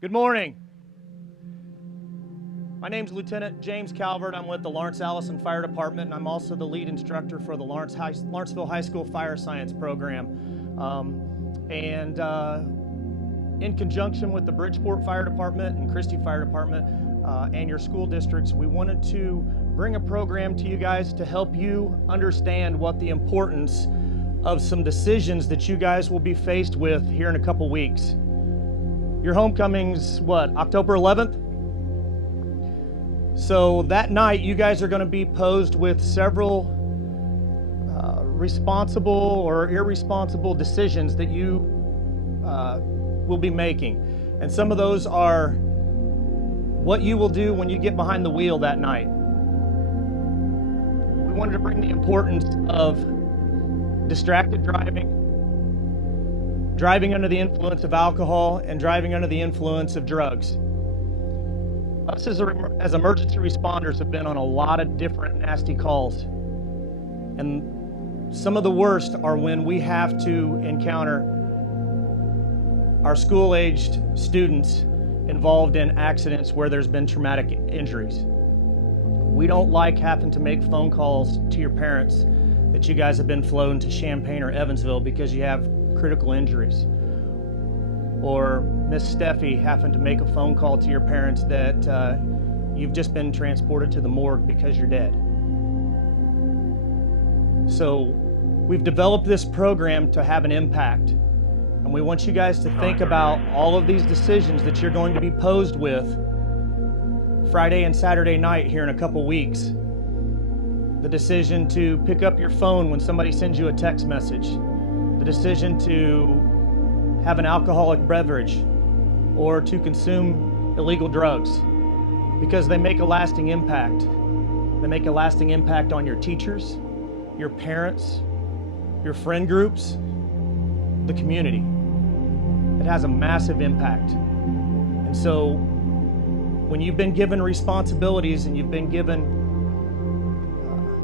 Good morning. My name's Lieutenant James Calvert. I'm with the Lawrence-Allison Fire Department, and I'm also the lead instructor for the Lawrenceville High School Fire Science Program. In conjunction with the Bridgeport Fire Department and Christy Fire Department and your school districts, we wanted to bring a program to you guys to help you understand what the importance of some decisions that you guys will be faced with here in a couple weeks. Your homecoming's what, October 11th? So that night, you guys are going to be posed with several responsible or irresponsible decisions that you will be making. And some of those are what you will do when you get behind the wheel that night. We wanted to bring the importance of distracted driving, driving under the influence of alcohol, and driving under the influence of drugs. Us as emergency responders have been on a lot of different nasty calls. And some of the worst are when we have to encounter our school-aged students involved in accidents where there's been traumatic injuries. We don't like having to make phone calls to your parents that you guys have been flown to Champaign or Evansville because you have critical injuries. Or Miss Steffey having to make a phone call to your parents that you've just been transported to the morgue because you're dead. So we've developed this program to have an impact. And we want you guys to think about all of these decisions that you're going to be posed with Friday and Saturday night here in a couple weeks. The decision to pick up your phone when somebody sends you a text message. The decision to have an alcoholic beverage or to consume illegal drugs, because they make a lasting impact. They make a lasting impact on your teachers, your parents, your friend groups, the community. It has a massive impact. And so when you've been given responsibilities and you've been given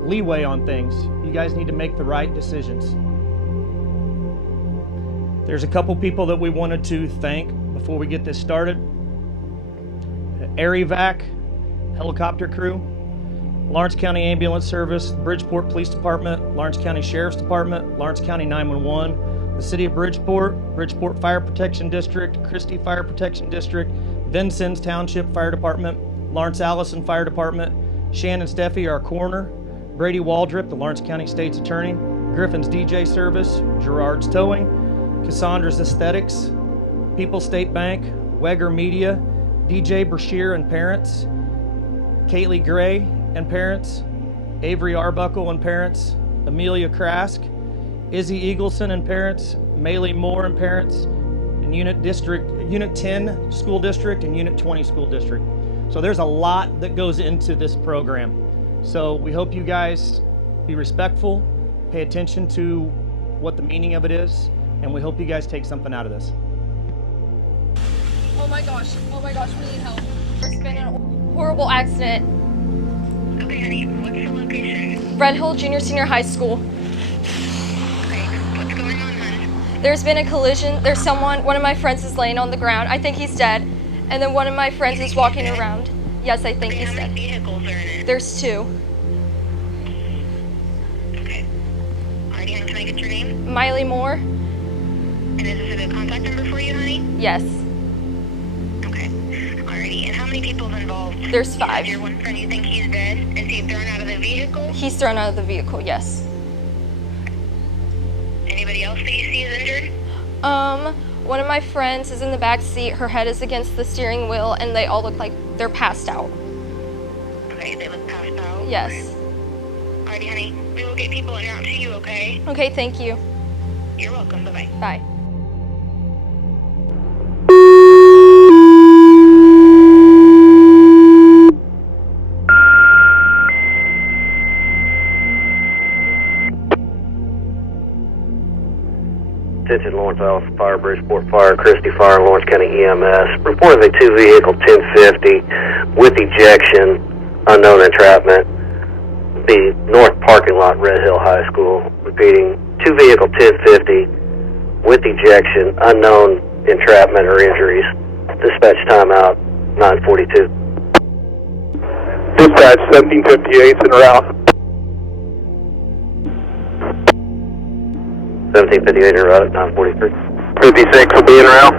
leeway on things, you guys need to make the right decisions. There's a couple people that we wanted to thank before we get this started. Air Evac, helicopter crew, Lawrence County Ambulance Service, Bridgeport Police Department, Lawrence County Sheriff's Department, Lawrence County 911, the City of Bridgeport, Bridgeport Fire Protection District, Christy Fire Protection District, Vincennes Township Fire Department, Lawrence-Allison Fire Department, Shannon Steffey, our Coroner, Brady Waldrop, the Lawrence County State's Attorney, Griffin's DJ Service, Garrad's Towing, Cassandra's Aesthetics, People's State Bank, Weger Media, DJ Brashear and parents, Kaylee Gray and parents, Avery Arbuckle and parents, Amelia Krask, Izzy Eagleson and parents, Maylee Moore and parents, and Unit 10 School District and Unit 20 School District. So there's a lot that goes into this program. So we hope you guys be respectful, pay attention to what the meaning of it is, and we hope you guys take something out of this. Oh my gosh, we need help. There's been a horrible accident. Okay, honey, what's the location? Red Hill Junior Senior High School. Okay, what's going on, hon? There's been a collision. There's one of my friends is laying on the ground. I think he's dead. And then one of my friends is walking around. Yes, I think he's dead. How many vehicles are in it? There's two. Okay. Alrighty, hon, can I get your name? Maylee Moore. And is this a good contact number for you, honey? Yes. Okay. Alrighty, and how many people's involved? There's You 5. have your one friend you think he's dead? Is he thrown out of the vehicle? He's thrown out of the vehicle, yes. Anybody else that you see is injured? One of my friends is in the back seat. Her head is against the steering wheel, and they all look like they're passed out. Okay, they look passed out? Yes. Alrighty, honey, we will get people en route to you, okay? Okay, thank you. You're welcome, bye-bye. Bye. Attention Lawrence-Allison Fire, Bridgeport Fire, Christy Fire, and Lawrence County EMS. Reported a 2-vehicle 1050 with ejection, unknown entrapment, the north parking lot, Red Hill High School. Repeating, 2-vehicle 1050 with ejection, unknown entrapment or injuries, Dispatch timeout, 942. Dispatch 1758 en route. 1758 en route, 943. 56 will be en route.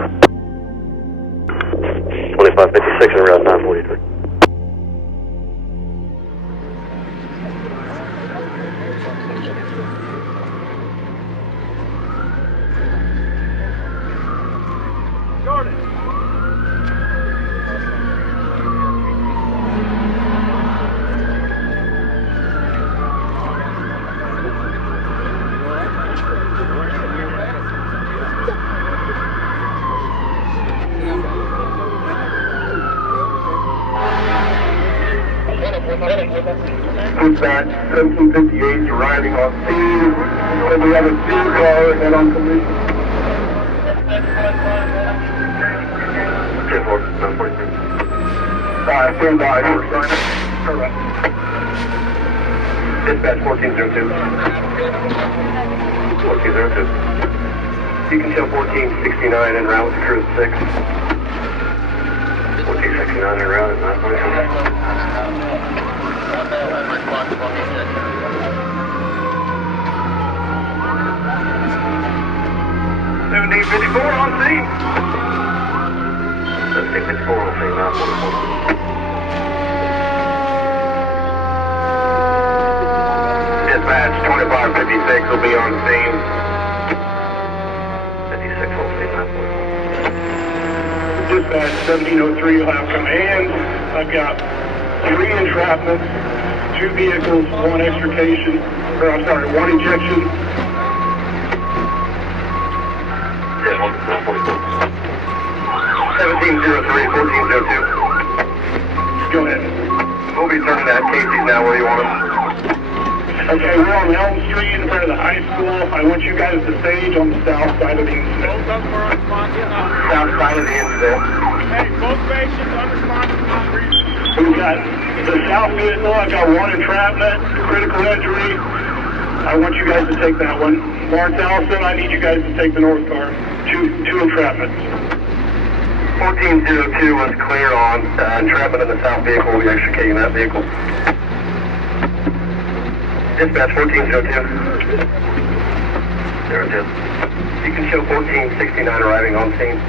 2556 en route, 943. Dispatch 1758 arriving on scene. And we have a speed car and on collision. 943. Stand by for sign. Correct. Dispatch 1402. 1402. You can show 1469 en route to cruise 6. 1469 en route, 943. 1754 on scene. 1754 on scene, 944. Dispatch 2556 will be on scene. 56 on scene, 944. Dispatch 1703 will have command. I've got 3 entrapments, 2 vehicles, 1 extrication, or I'm sorry, 1 ejection. 1703, 1402. Go ahead. We'll be turning that Casey's now where you want them. Okay, we're on Elm Street in front of the high school. I want you guys to stage on the south side of the incident. South side of the incident. Hey, both stations unresponsive. We've got the south vehicle. I've got 1 entrapment, critical injury. I want you guys to take that one. Lawrence-Allison, I need you guys to take the north car. 2 entrapments. 1402 was clear on entrapment in the south vehicle. We'll be extricating that vehicle. Dispatch 1402. 02. You can show 1469 arriving on scene.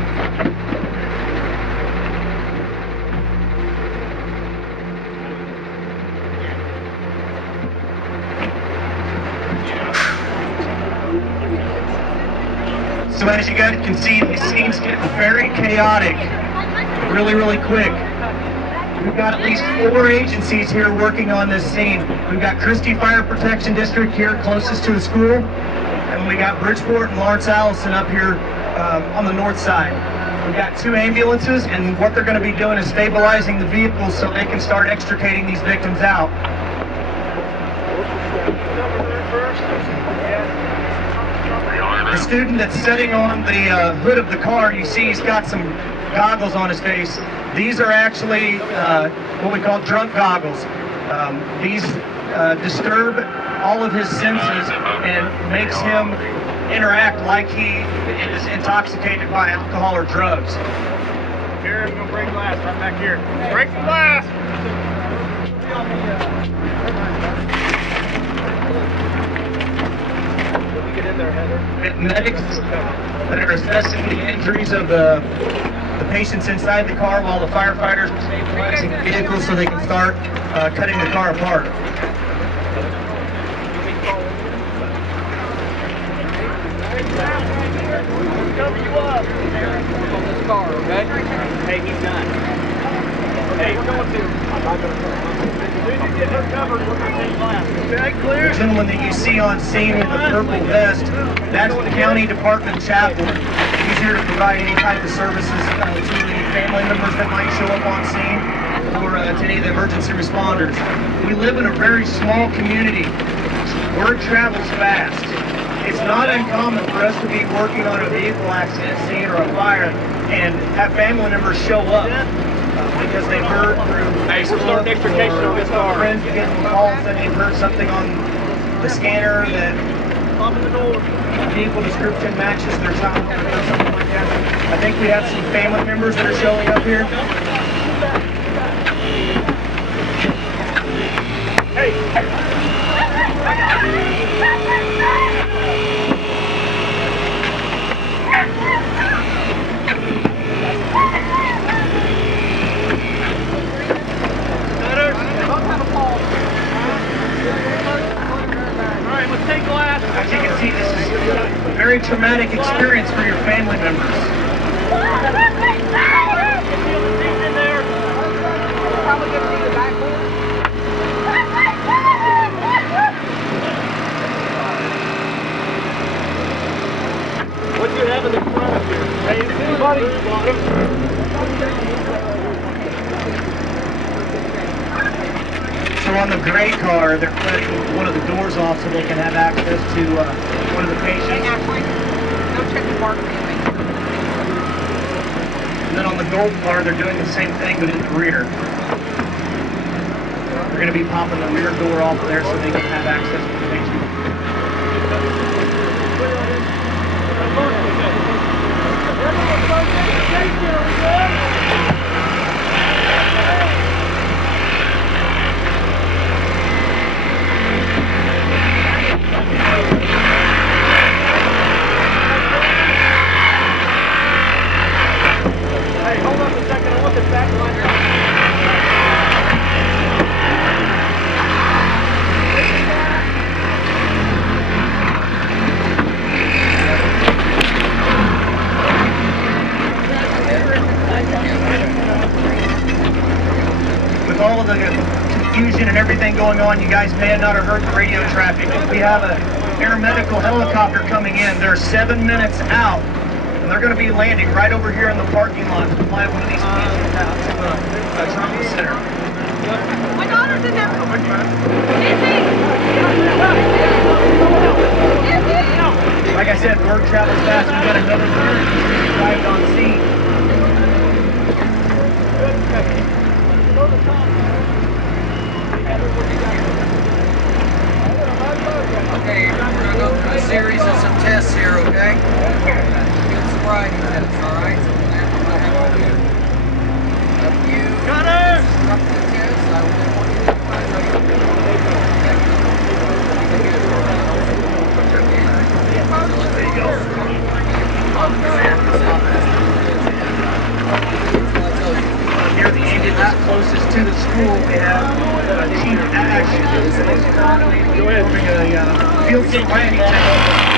So as you guys can see, the scene's getting very chaotic, really quick. We've got at least 4 agencies here working on this scene. We've got Christy Fire Protection District here closest to the school, and we got Bridgeport and Lawrence-Allison up here on the north side. We've got 2 ambulances, and what they're going to be doing is stabilizing the vehicles so they can start extricating these victims out. The student that's sitting on the hood of the car, you see he's got some goggles on his face. These are actually what we call drunk goggles. These disturb all of his senses and makes him interact like he is intoxicated by alcohol or drugs. Here, I'm gonna break glass right back here. Break the glass! Medics that are assessing the injuries of the patients inside the car while the firefighters are stabilizing the vehicle so they can start cutting the car apart. Cover you up. On this car, okay? Hey, he's done. Hey, we're going to. We need to get her covered with the same glass. Okay, clear? The gentleman that you see on scene with the purple vest, that's the county department chaplain. He's here to provide any type of services to the family members that might show up on scene or to any of the emergency responders. We live in a very small community. Word travels fast. It's not uncommon for us to be working on a vehicle accident scene or a fire and have family members show up because they've heard through Facebook extrication on this car. friends getting calls that they've heard something on the scanner that Open the door. vehicle description matches their child or something like that. A think we have some family members that are showing up here. As you can see, this is a very traumatic experience for your family members. What do you have in the front of here? Hey, anybody? So on the gray car, they're cutting one of the doors off so they can have access to one of the patients. And then on the gold car, they're doing the same thing, but in the rear. We're going to be popping the rear door off there so they can have access to the patient. Hey, hold on a second. I want this back line. With all of the confusion and everything going on, you guys may not have heard the radio traffic. We have a aeromedical helicopter coming in. They're 7 minutes out, and they're going to be landing right over here in the parking lot to fly one of these patients out to a trauma center. My daughter's in there. Like I said, word travels fast. We've got another bird arrived on scene. Okay, we're going to go through a series of some tests here, okay? Good sobriety tests, alright? So then we're going to have to do a few instructive tests. I will then want you to do how Near the ambulance closest to the school, we have Chief Ash. Go ahead, bring a field sobriety test.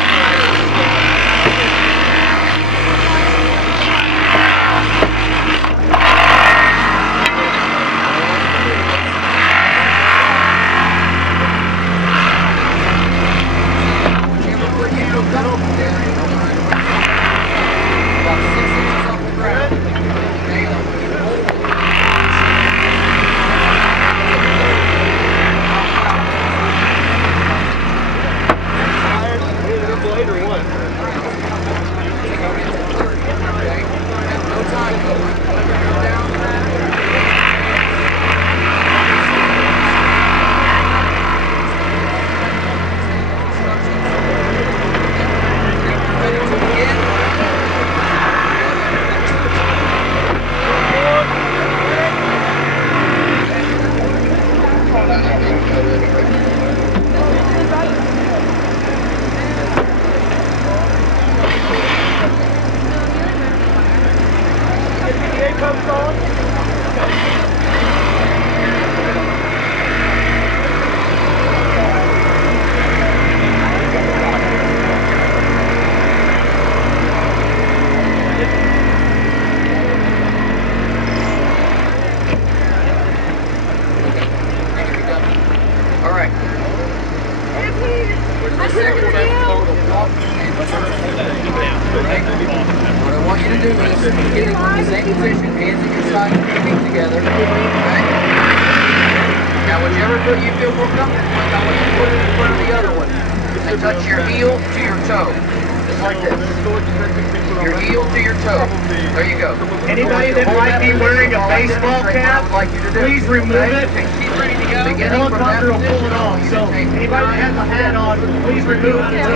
Anybody that might be wearing a baseball cap, please remove it. Beginning from that position, So anybody that has a hat on, please remove it.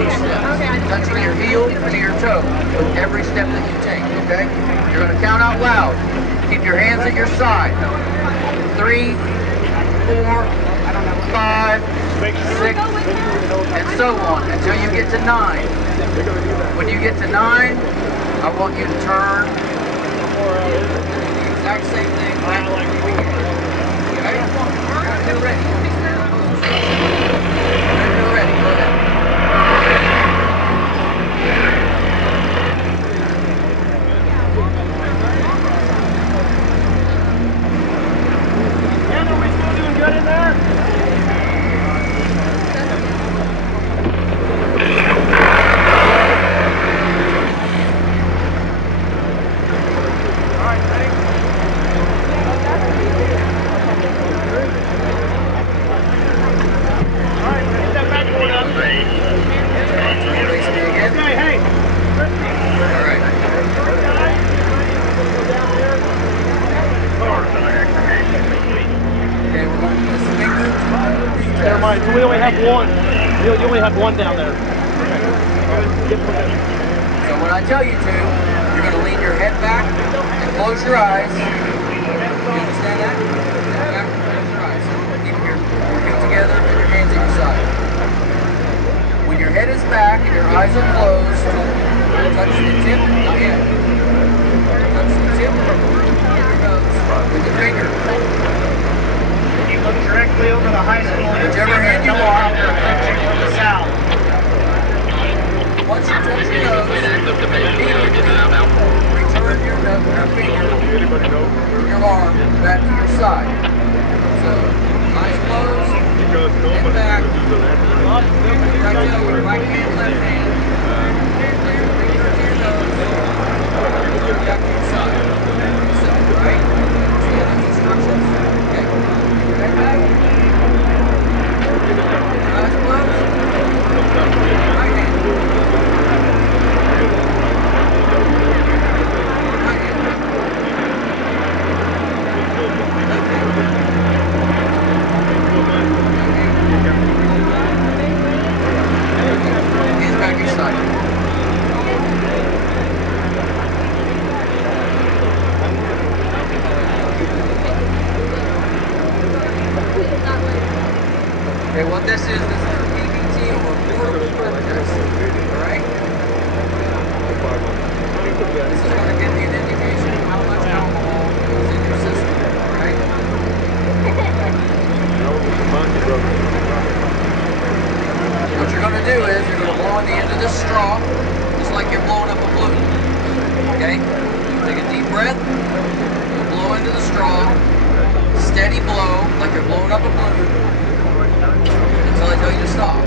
touching your heel to your toe with every step that you take, okay? You're going to count out loud. Keep your hands at your side. 3, 4, 5, 6, and so on until you get to 9. When you get to 9, I want you to turn. The exact same thing back like we did. Okay? You're ready. You're ready. Go ahead. Shannon, are we still doing good in there? All right, ready? All right, get that backboard up. Okay, hey. All right. Okay, we're going to do this finger. Never mind, so we only have one. You only have one down there. So when I tell you to, you're going to lean your head back and close your eyes. You understand that? Head back, close your eyes. Keep your feet together and your hands at your side. When your head is back and your eyes are closed, touch the tip of the head. Touch the tip of your nose with your finger. You look directly over the high school. Whichever hand you want. From the south. Once you touch your nose, immediately return your finger, your arm back to your side. So, eyes closed, head back, right to your right hand, left hand. Bring your finger to your nose, back to your side. So, right? See how those instructions? Okay. Head back. Eyes closed. Right hand. Hands back your side. Okay, what this is a PBT or portable blood test. Alright? This is going to give you an indication of how much alcohol is in your system. Alright? What you're going to do is you're going to blow on the end of this straw, just like you're blowing up a balloon. Okay? Take a deep breath. You blow into the straw. Steady blow, like you're blowing up a balloon. Until I tell you to stop.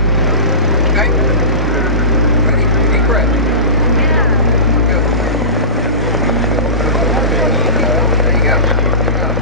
Okay? Ready? Deep breath. Good. There you go. Good job.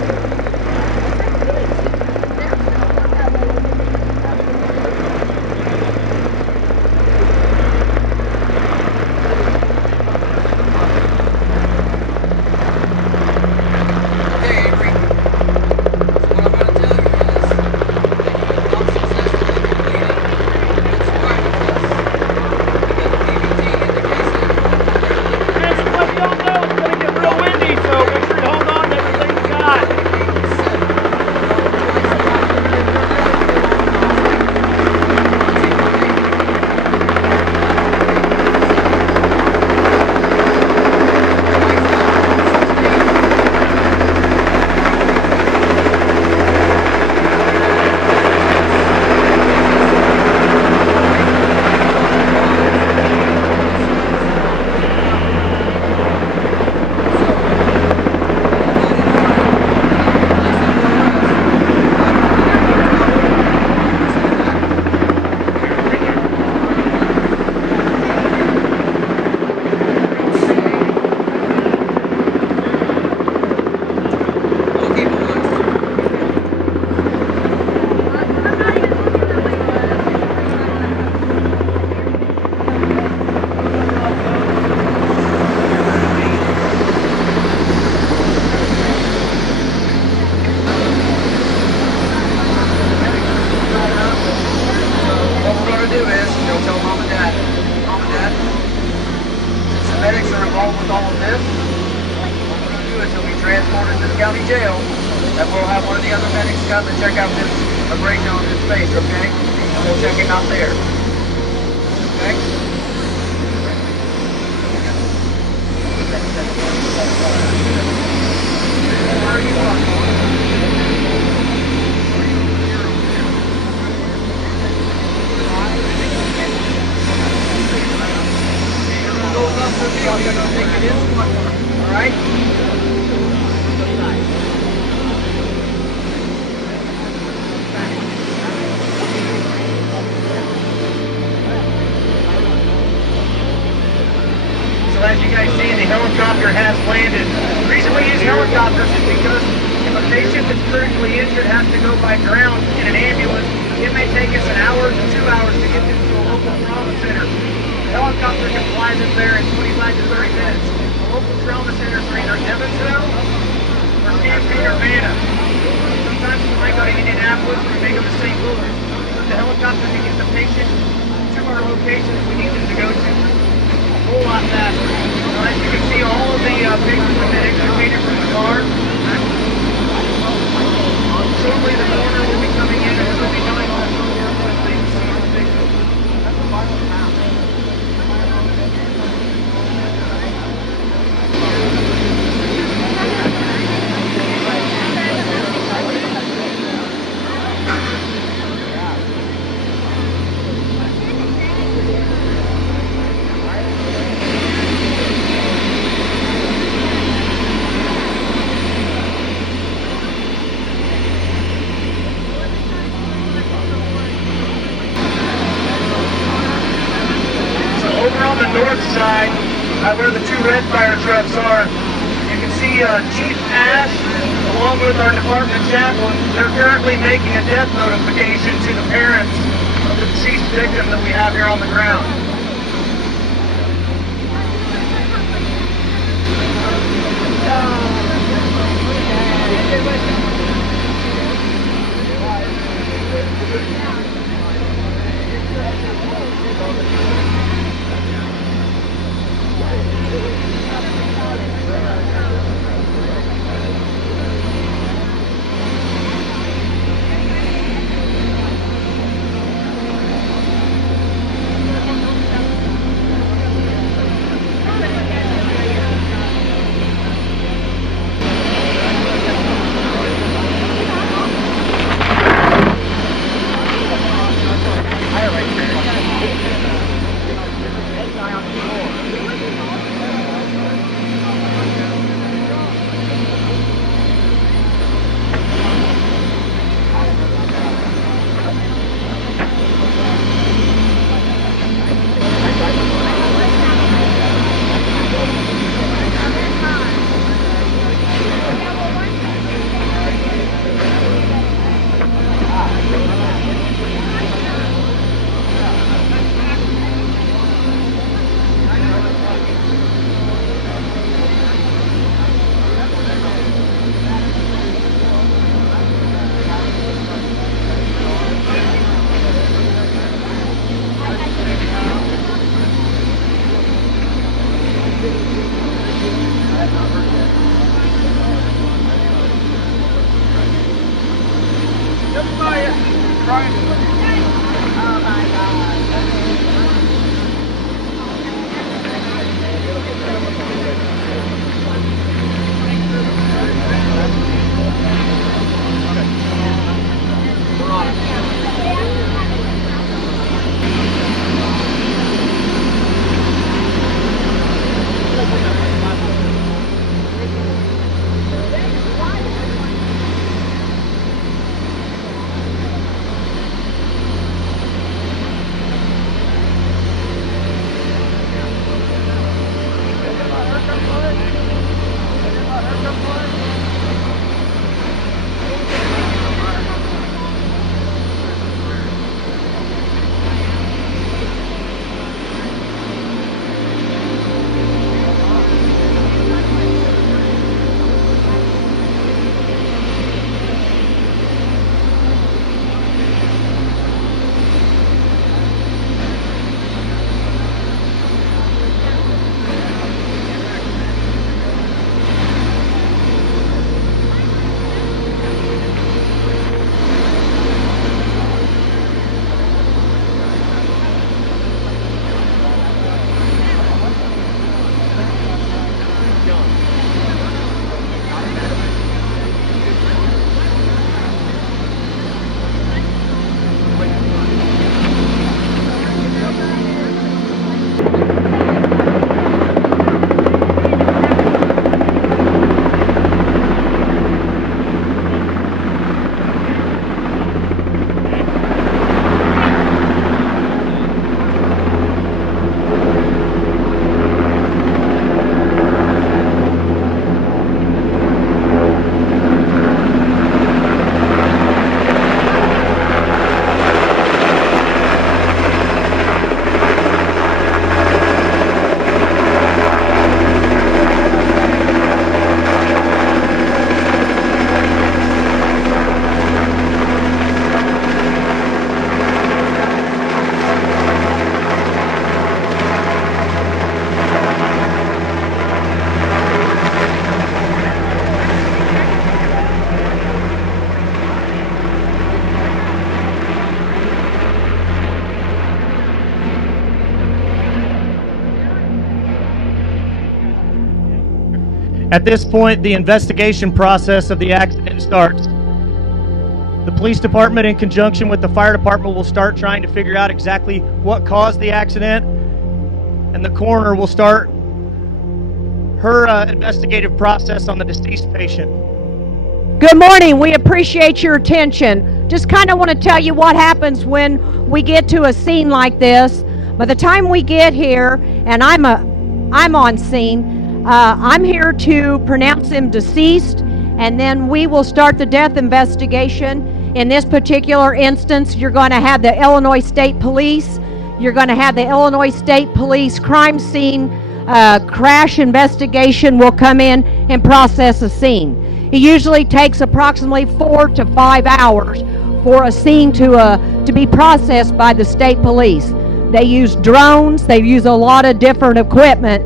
Case officer involved with all of this. What we're going to do is he'll be transported to the county jail, and we'll have one of the other medics come and check out a breakdown in his face, okay? And we'll check him out there. Okay? Where are you on? Alright? So as you guys see, the helicopter has landed. The reason we use helicopters is because if a patient that's critically injured has to go by ground in an ambulance, it may take us an hour to 2 hours to get them to a local trauma center. The helicopter can fly them there in 25 to 30 minutes. The local trauma centers are either Evansville or Stampede or Vanna. Sometimes we might go to Indianapolis or we may go to St. Louis. But the helicopter can get the patient to our locations we need them to go to a whole lot faster. As you can see, all of the patients have been extricated from the car. Shortly the coroner will be coming in and we'll be doing all the work with the deceased victim. That's a violent house. North side, where the two red fire trucks are, you can see Chief Ash, along with our department chaplain. They're currently making a death notification to the parents of the deceased victim that we have here on the ground. At this point, the investigation process of the accident starts. The police department, in conjunction with the fire department, will start trying to figure out exactly what caused the accident, and the coroner will start her investigative process on the deceased patient. Good morning. We appreciate your attention. Just kind of want to tell you what happens when we get to a scene like this. By the time we get here, and I'm on scene, I'm here to pronounce him deceased, and then we will start the death investigation. In this particular instance, you're going to have the Illinois State Police. You're going to have the Illinois State Police crime scene crash investigation will come in and process a scene. It usually takes approximately 4 to 5 hours for a scene to be processed by the state police. They use drones. They use a lot of different equipment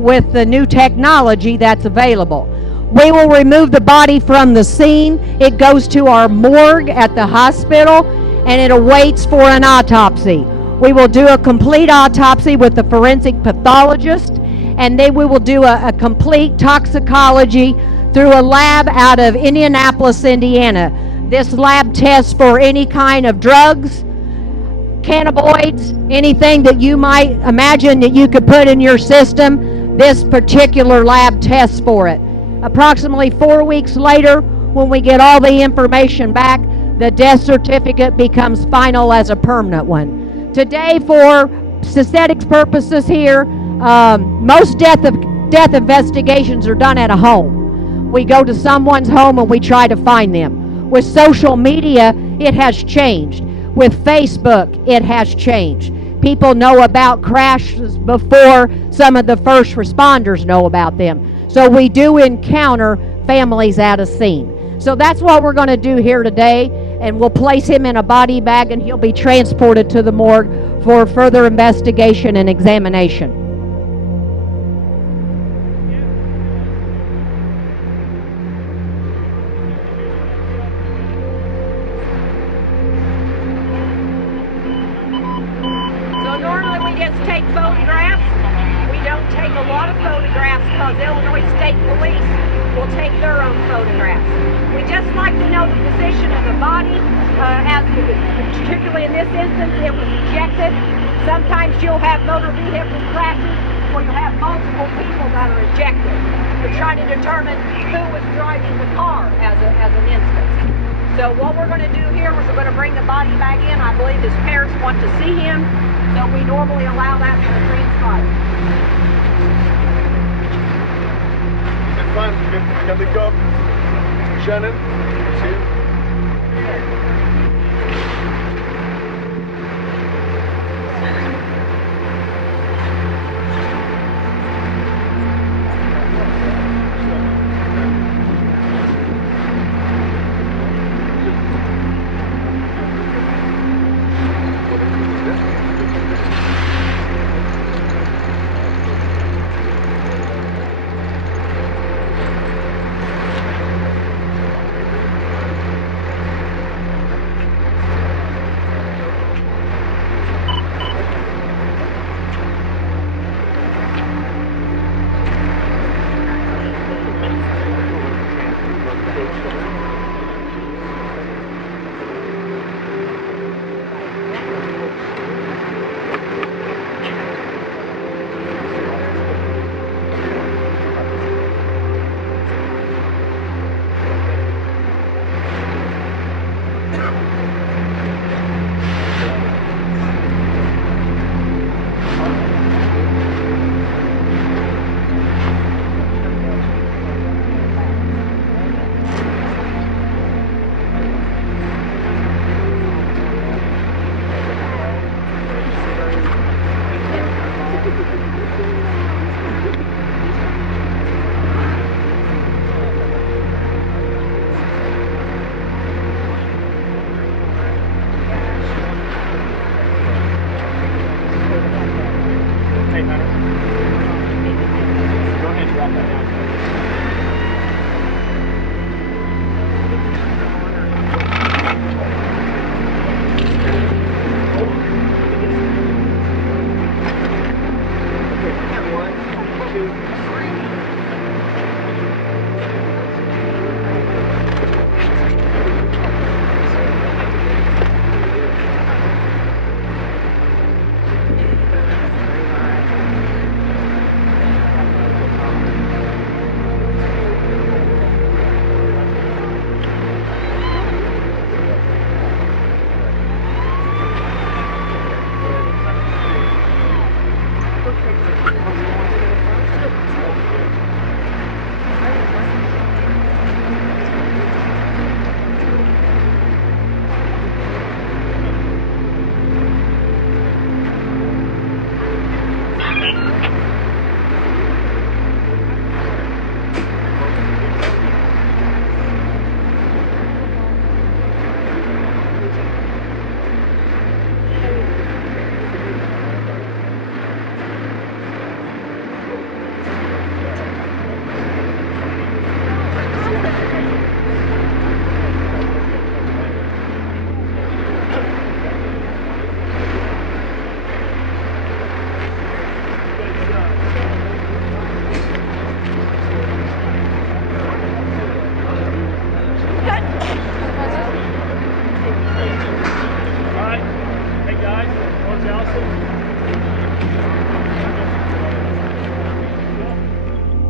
with the new technology that's available. We will remove the body from the scene. It goes to our morgue at the hospital, and it awaits for an autopsy. We will do a complete autopsy with the forensic pathologist, and then we will do a complete toxicology through a lab out of Indianapolis, Indiana. This lab tests for any kind of drugs, cannabinoids, anything that you might imagine that you could put in your system. This particular lab tests for it. Approximately 4 weeks later, when we get all the information back, the death certificate becomes final as a permanent one. Today, for statistics purposes here, most death investigations are done at a home. We go to someone's home and we try to find them. With social media, it has changed. With Facebook, it has changed. People know about crashes before some of the first responders know about them. So we do encounter families at a scene. So that's what we're going to do here today, and we'll place him in a body bag and he'll be transported to the morgue for further investigation and examination. So normally we just take photographs. We don't take a lot of photographs because Illinois State Police will take their own photographs. We just like to know the position of the body, particularly in this instance, it was ejected. Sometimes you'll have motor vehicle crashes where you'll have multiple people that are ejected. You're trying to determine who was driving the car as an instance. So what we're going to do here is we're going to bring the body back in. I believe his parents want to see him, so we normally allow that to transpire. Can we go? Shannon, see?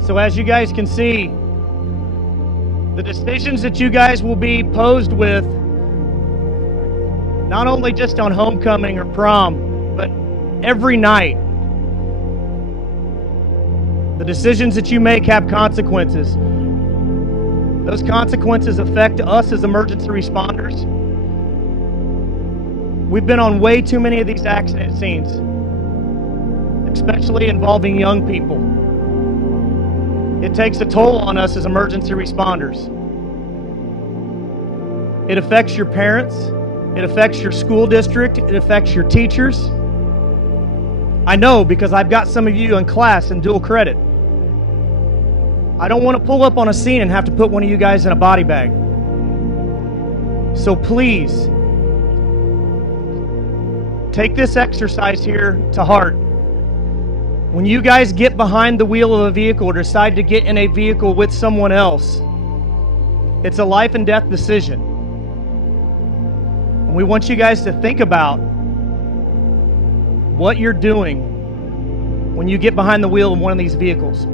So as you guys can see, the decisions that you guys will be posed with, not only just on homecoming or prom, but every night, the decisions that you make have consequences. Those consequences affect us as emergency responders. We've been on way too many of these accident scenes, especially involving young people. It takes a toll on us as emergency responders. It affects your parents. It affects your school district. It affects your teachers. I know because I've got some of you in class in dual credit. I don't want to pull up on a scene and have to put one of you guys in a body bag. So please, take this exercise here to heart. When you guys get behind the wheel of a vehicle or decide to get in a vehicle with someone else, it's a life and death decision. And we want you guys to think about what you're doing when you get behind the wheel of one of these vehicles.